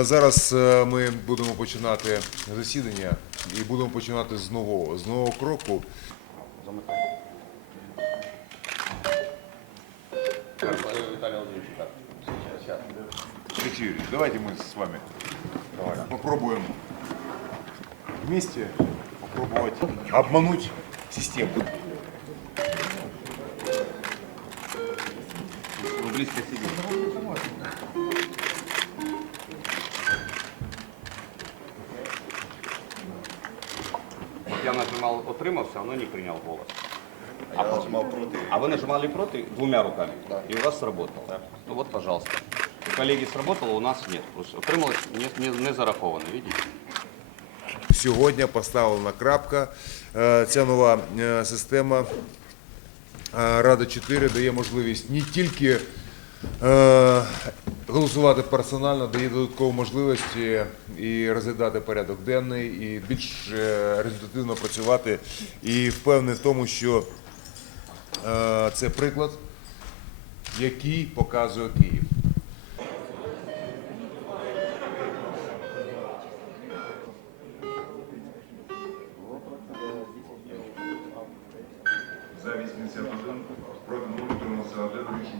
Зараз е, ми будемо починати засідання і будемо починати з нового, з нового кроку. Юрьевич, давайте мы с вами попробуем вместе попробовать обмануть систему. Близко себе. Я нажимал отримався, оно не принял голос. Я нажимав проти. А вы нажимали против двумя руками, и у вас сработало. Ну вот, пожалуйста. У коллеги сработало, у нас нет. Потому что Отрималось не, не, не зараховано, видите? Сьогодні поставлена крапка. Е, Ця нова е, система е, Рада 4 дає можливість не тільки е, голосувати персонально, дає додаткові можливості і розглядати порядок денний, і більш е, результативно працювати. І впевнений в тому, що е, це приклад, який показує Київ. За 81, проти 0, утримався один, рішення.